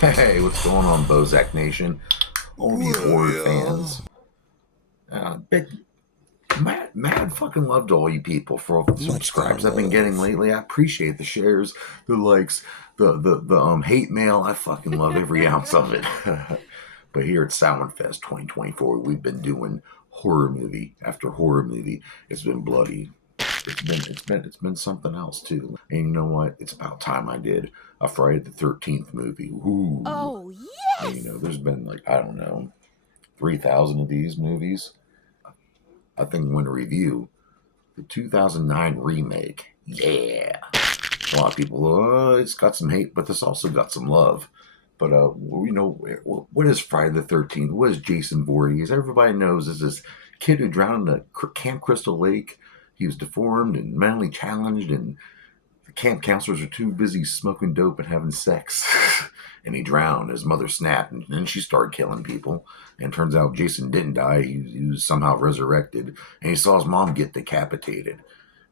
Hey, what's going on, Bozak Nation? All of you horror Yeah. fans. Big, mad fucking love to all you people for all the Much kind of subscribes I've been getting love. lately. I appreciate the shares, the likes, the hate mail. I fucking love every ounce of it. But here at Fest 2024, we've been doing horror movie after horror movie. It's been bloody. It's been something else too. And you know what? It's about time I did a Friday the 13th movie. Ooh. Oh, And yes! there's been like, I don't know, 3,000 of these movies. I think I'm going to review the 2009 remake. Yeah. A lot of people, it's got some hate, but this also got some love. But, what is Friday the 13th? What is Jason Voorhees? Everybody knows is this kid who drowned in a Camp Crystal Lake. He was deformed and mentally challenged, and the camp counselors are too busy smoking dope and having sex. And he drowned. His mother snapped, and then she started killing people. And turns out Jason didn't die. He was somehow resurrected. And he saw his mom get decapitated.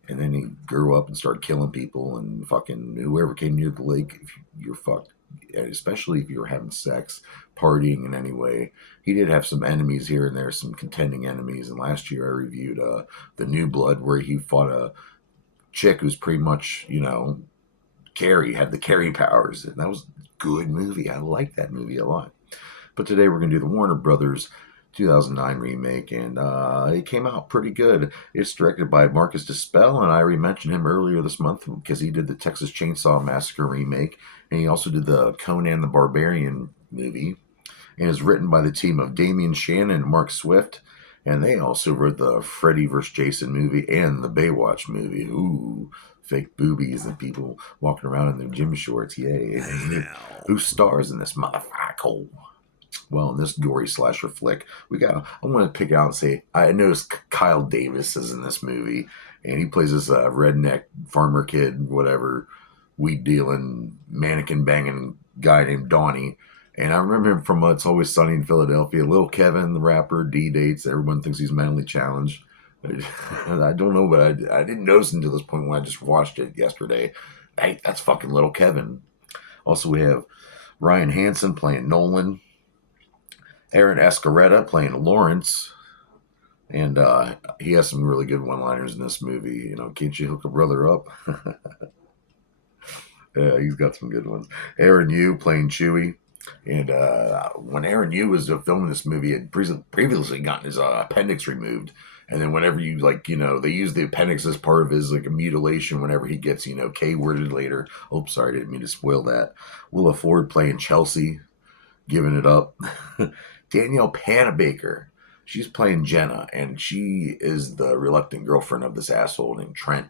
And then he grew up and started killing people. And fucking whoever came near the lake, if you're fucked. Especially if you were having sex, partying in any way. He did have some enemies here and there, some contending enemies. And last year I reviewed The New Blood, where he fought a chick who's pretty much, had the carry powers. And that was a good movie. I like that movie a lot. But today we're going to do the Warner Brothers 2009 remake, and it came out pretty good. It's directed by Marcus Nispel, and I already mentioned him earlier this month because he did the Texas Chainsaw Massacre remake, and he also did the Conan the Barbarian movie, and is written by the team of Damian Shannon and Mark Swift, and they also wrote the Freddy vs. Jason movie and the Baywatch movie. Ooh, fake boobies and people walking around in their gym shorts. Yay. Who stars in this motherfucker? Well, in this gory slasher flick, I want to pick out and say, I noticed Kyle Davis is in this movie, and he plays this redneck farmer kid, whatever, weed dealing, mannequin banging guy named Donnie. And I remember him from It's Always Sunny in Philadelphia. Little Kevin, the rapper, D-dates. Everyone thinks he's mentally challenged. I don't know, but I didn't notice until this point when I just watched it yesterday. Hey, that's fucking Little Kevin. Also, we have Ryan Hansen playing Nolan. Aaron Escaretta playing Lawrence. And he has some really good one-liners in this movie. Can't you hook a brother up? Yeah, he's got some good ones. Aaron Yu playing Chewie. And when Aaron Yu was filming this movie, he had previously gotten his appendix removed. And then whenever they use the appendix as part of his like a mutilation whenever he gets, K-worded later. Oh, sorry, I didn't mean to spoil that. Willa Ford playing Chelsea, giving it up. Danielle Panabaker, she's playing Jenna, and she is the reluctant girlfriend of this asshole named Trent.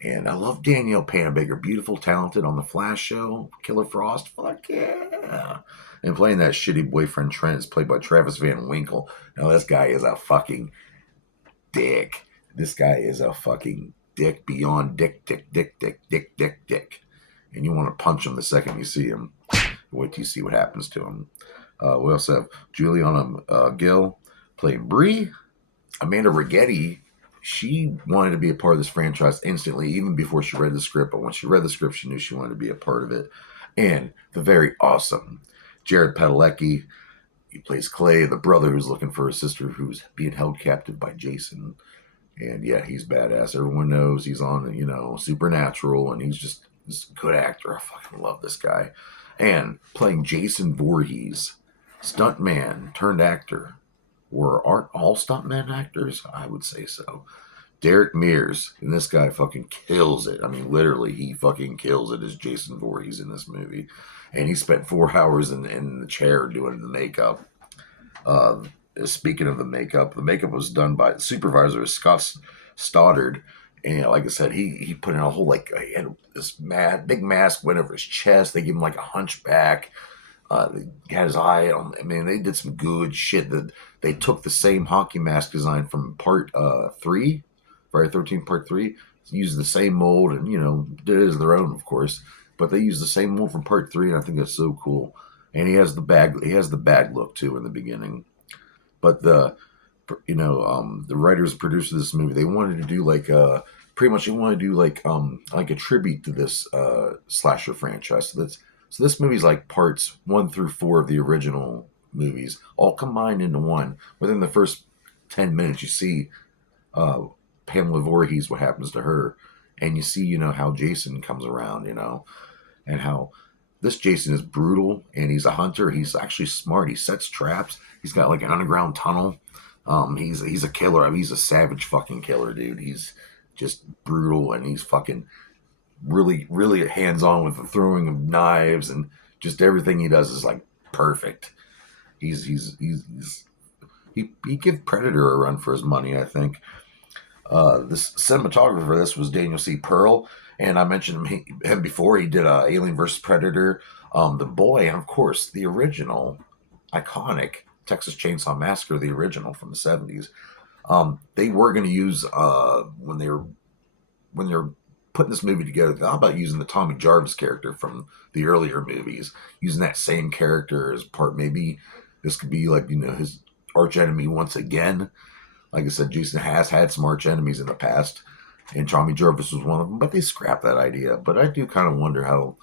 And I love Danielle Panabaker, beautiful, talented on the Flash show, Killer Frost, fuck yeah. And playing that shitty boyfriend Trent is played by Travis Van Winkle. Now this guy is a fucking dick. This guy is a fucking dick beyond dick. And you want to punch him the second you see him. Wait till you see what happens to him. We also have Juliana Gill playing Bree. Amanda Rigetti, she wanted to be a part of this franchise instantly, even before she read the script. But when she read the script, she knew she wanted to be a part of it. And the very awesome Jared Padalecki, he plays Clay, the brother who's looking for his sister who's being held captive by Jason. And yeah, he's badass. Everyone knows he's on, Supernatural, and he's just this good actor. I fucking love this guy. And playing Jason Voorhees, stuntman turned actor. Or aren't all stuntmen actors? I would say so. Derek Mears, and this guy fucking kills it. I mean, literally, he fucking kills it as Jason Voorhees in this movie. And he spent 4 hours in the chair doing the makeup. Speaking of the makeup was done by the supervisor, Scott Stoddard. And like I said, he put in a whole, he had this big mask went over his chest. They gave him like a hunchback. He had his eye on. I mean, they did some good shit. That they took the same hockey mask design from part 3, Friday 13th Part 3. Used the same mold and did it as their own, of course. But they used the same mold from Part 3, and I think that's so cool. And he has the bag. He has the bag look too in the beginning. But the writers, producers of this movie, they wanted to do pretty much they wanted to do like a tribute to this slasher franchise. So So this movie's like parts 1 through 4 of the original movies, all combined into one. Within the first 10 minutes, you see uh, Pamela Voorhees, what happens to her, and you see, how Jason comes around, and how this Jason is brutal and he's a hunter. He's actually smart. He sets traps. He's got like an underground tunnel. He's a killer. I mean, he's a savage fucking killer, dude. He's just brutal and he's fucking really, really hands on with the throwing of knives and just everything he does is like perfect. He gives Predator a run for his money, I think. This cinematographer for this was Daniel C. Pearl, and I mentioned him before. He did Alien vs. Predator, The Boy, and of course the original, iconic Texas Chainsaw Massacre, the original from the '70s. They were going to use when they were putting this movie together. How about using the Tommy Jarvis character from the earlier movies, using that same character as part? Maybe this could be like his arch enemy once again. Like I said, Jason has had some arch enemies in the past, and Tommy Jarvis was one of them, but they scrapped that idea. But I do kind of wonder how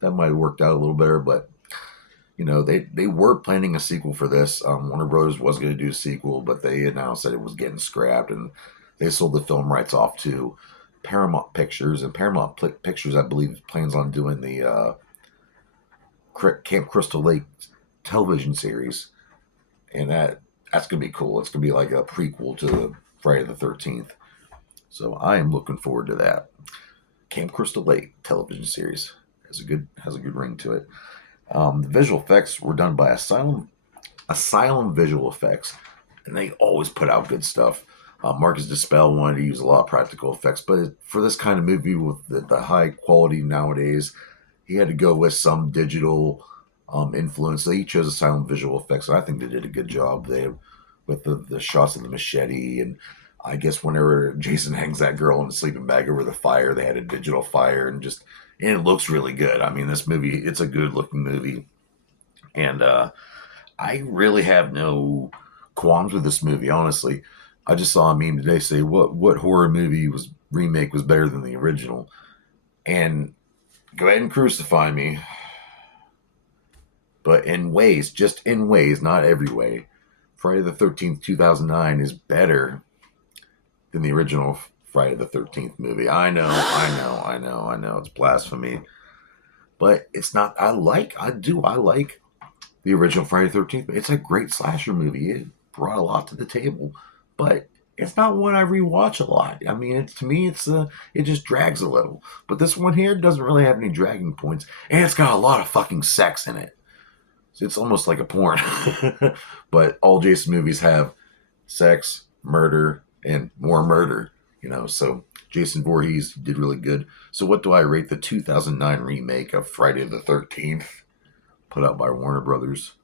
that might have worked out a little better. But, they were planning a sequel for this. Warner Brothers was going to do a sequel, but they announced that it was getting scrapped, and they sold the film rights off to Paramount Pictures. And Paramount Pictures, I believe, plans on doing the Camp Crystal Lake television series. And that's gonna be cool. It's gonna be like a prequel to Friday the 13th. So I am looking forward to that. Camp Crystal Lake television series has a good ring to it. The visual effects were done by Asylum Visual Effects, and they always put out good stuff. Marcus Nispel wanted to use a lot of practical effects, but for this kind of movie with the high quality nowadays, he had to go with some digital influence. They chose Asylum Visual Effects, and I think they did a good job. With the shots of the machete, and I guess whenever Jason hangs that girl in the sleeping bag over the fire, they had a digital fire, and it looks really good. I mean, this movie, it's a good looking movie, and I really have no qualms with this movie. Honestly, I just saw a meme today say what horror movie was better than the original, and go ahead and crucify me, but just in ways, not every way. Friday the 13th, 2009 is better than the original Friday the 13th movie. I know. It's blasphemy. But it's not, I like the original Friday the 13th. It's a great slasher movie. It brought a lot to the table. But it's not one I rewatch a lot. I mean, to me, it just drags a little. But this one here doesn't really have any dragging points. And it's got a lot of fucking sex in it. It's almost like a porn. But all Jason movies have sex, murder, and more murder, So Jason Voorhees did really good. So what do I rate the 2009 remake of Friday the 13th, put out by Warner Brothers?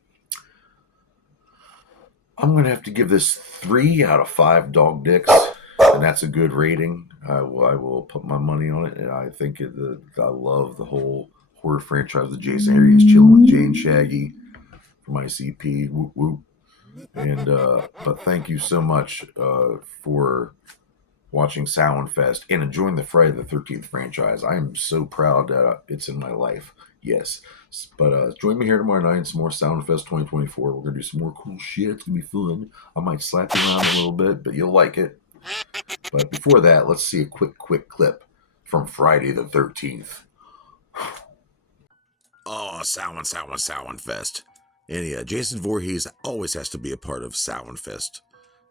I'm going to have to give this 3 out of 5 dog dicks, and that's a good rating. I will put my money on it, and I think I love the whole horror franchise with Jason. Here he's chilling with Jane Shaggy from ICP. Whoop, whoop. And but thank you so much for watching Samhain Fest and enjoying the Friday the 13th franchise. I am so proud that it's in my life. Yes. But join me here tomorrow night in some more Samhain Fest 2024. We're going to do some more cool shit. It's going to be fun. I might slap you around a little bit, but you'll like it. But before that, let's see a quick clip from Friday the 13th. Oh, Samhain Fest. And yeah, Jason Voorhees always has to be a part of Samhain Fest.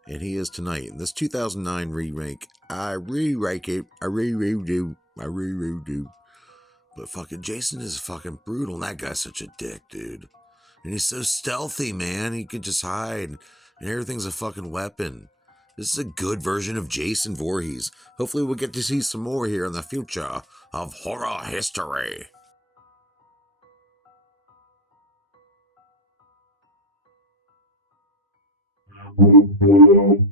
And he is tonight. In this 2009 remake, I really like it. I really do. But fucking Jason is fucking brutal, and that guy's such a dick, dude. And he's so stealthy, man. He can just hide, and everything's a fucking weapon. This is a good version of Jason Voorhees. Hopefully we'll get to see some more here in the future of horror history. Well,